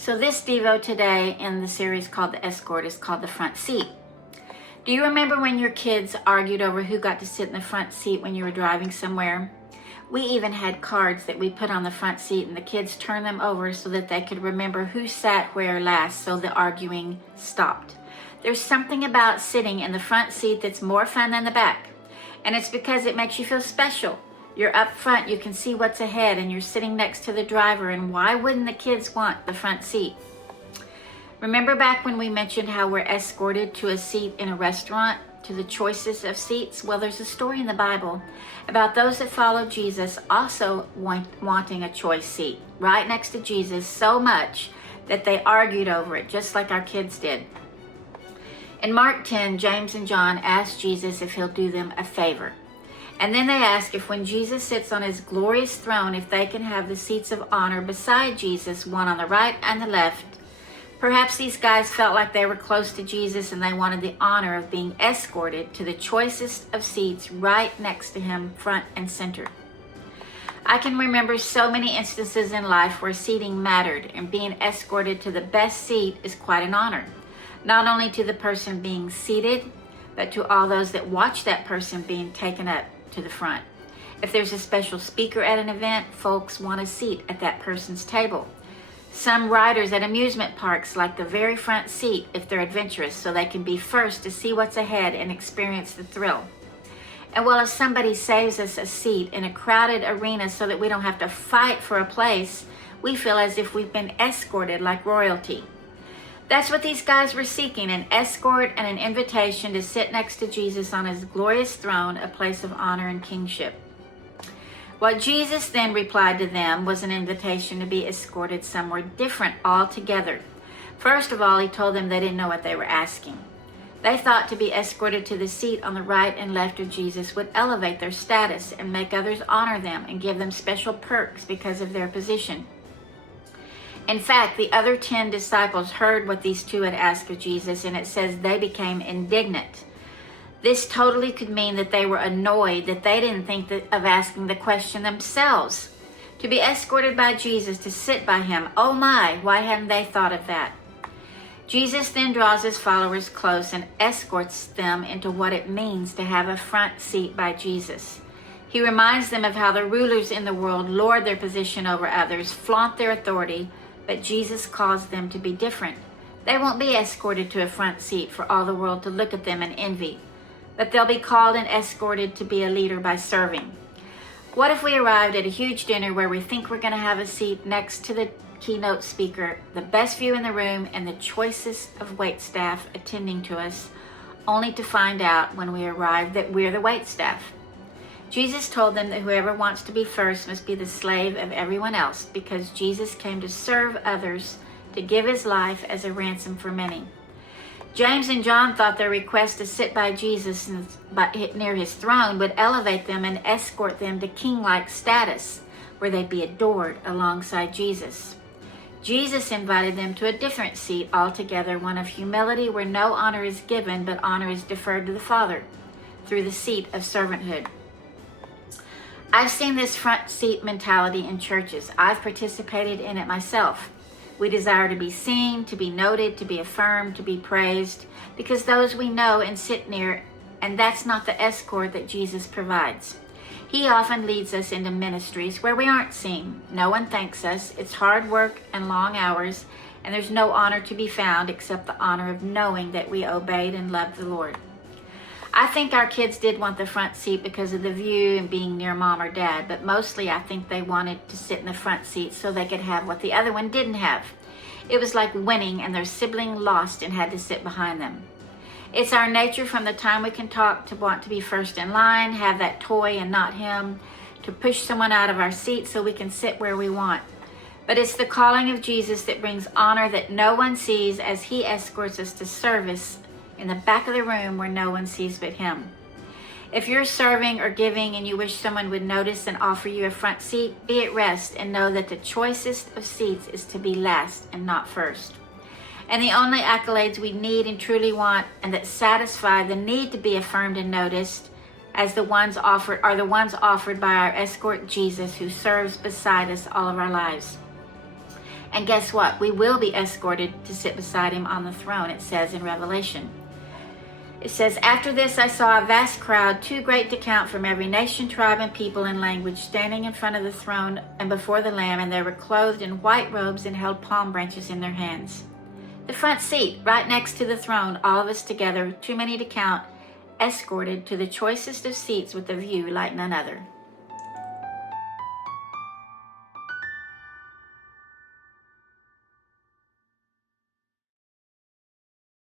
So this Devo today in the series called the Escort is called the front seat. Do you remember when your kids argued over who got to sit in the front seat when you were driving somewhere? We even had cards that we put on the front seat and the kids turned them over so that they could remember who sat where last, so the arguing stopped. There's something about sitting in the front seat that's more fun than the back. And it's because it makes you feel special. You're up front, you can see what's ahead, and you're sitting next to the driver, and why wouldn't the kids want the front seat? Remember back when we mentioned how we're escorted to a seat in a restaurant, to the choices of seats? Well, there's a story in the Bible about those that follow Jesus also wanting a choice seat right next to Jesus so much that they argued over it, just like our kids did. In Mark 10, James and John asked Jesus if he'll do them a favor. And then they ask if when Jesus sits on his glorious throne, if they can have the seats of honor beside Jesus, one on the right and the left. Perhaps these guys felt like they were close to Jesus and they wanted the honor of being escorted to the choicest of seats right next to him, front and center. I can remember so many instances in life where seating mattered, and being escorted to the best seat is quite an honor. Not only to the person being seated, but to all those that watch that person being taken up to the front. If there's a special speaker at an event, folks want a seat at that person's table. Some riders at amusement parks like the very front seat if they're adventurous, so they can be first to see what's ahead and experience the thrill. And well, if somebody saves us a seat in a crowded arena so that we don't have to fight for a place, we feel as if we've been escorted like royalty. That's what these guys were seeking, an escort and an invitation to sit next to Jesus on his glorious throne, a place of honor and kingship. What Jesus then replied to them was an invitation to be escorted somewhere different altogether. First of all, he told them they didn't know what they were asking. They thought to be escorted to the seat on the right and left of Jesus would elevate their status and make others honor them and give them special perks because of their position. In fact, the other 10 disciples heard what these two had asked of Jesus, and it says they became indignant. This totally could mean that they were annoyed that they didn't think of asking the question themselves. To be escorted by Jesus, to sit by him, oh my, why hadn't they thought of that? Jesus then draws his followers close and escorts them into what it means to have a front seat by Jesus. He reminds them of how the rulers in the world lord their position over others, flaunt their authority, but Jesus calls them to be different. They won't be escorted to a front seat for all the world to look at them and envy, but they'll be called and escorted to be a leader by serving. What if we arrived at a huge dinner where we think we're going to have a seat next to the keynote speaker, the best view in the room, and the choicest of waitstaff attending to us, only to find out when we arrive that we're the waitstaff? Jesus told them that whoever wants to be first must be the slave of everyone else, because Jesus came to serve others, to give his life as a ransom for many. James and John thought their request to sit by Jesus near his throne would elevate them and escort them to king-like status, where they'd be adored alongside Jesus. Jesus invited them to a different seat altogether, one of humility where no honor is given, but honor is deferred to the Father through the seat of servanthood. I've seen this front seat mentality in churches. I've participated in it myself. We desire to be seen, to be noted, to be affirmed, to be praised, because those we know and sit near, and that's not the escort that Jesus provides. He often leads us into ministries where we aren't seen. No one thanks us. It's hard work and long hours, and there's no honor to be found except the honor of knowing that we obeyed and loved the Lord. I think our kids did want the front seat because of the view and being near mom or dad, but mostly I think they wanted to sit in the front seat so they could have what the other one didn't have. It was like winning and their sibling lost and had to sit behind them. It's our nature from the time we can talk to want to be first in line, have that toy and not him, to push someone out of our seat so we can sit where we want. But it's the calling of Jesus that brings honor that no one sees as he escorts us to service in the back of the room where no one sees but him. If you're serving or giving and you wish someone would notice and offer you a front seat, be at rest and know that the choicest of seats is to be last and not first. And the only accolades we need and truly want and that satisfy the need to be affirmed and noticed as the ones offered are the ones offered by our escort Jesus, who serves beside us all of our lives. And guess what? We will be escorted to sit beside him on the throne, it says in Revelation. It says, after this I saw a vast crowd, too great to count, from every nation, tribe, and people and language, standing in front of the throne and before the Lamb, and they were clothed in white robes and held palm branches in their hands. The front seat, right next to the throne, all of us together, too many to count, escorted to the choicest of seats with a view like none other.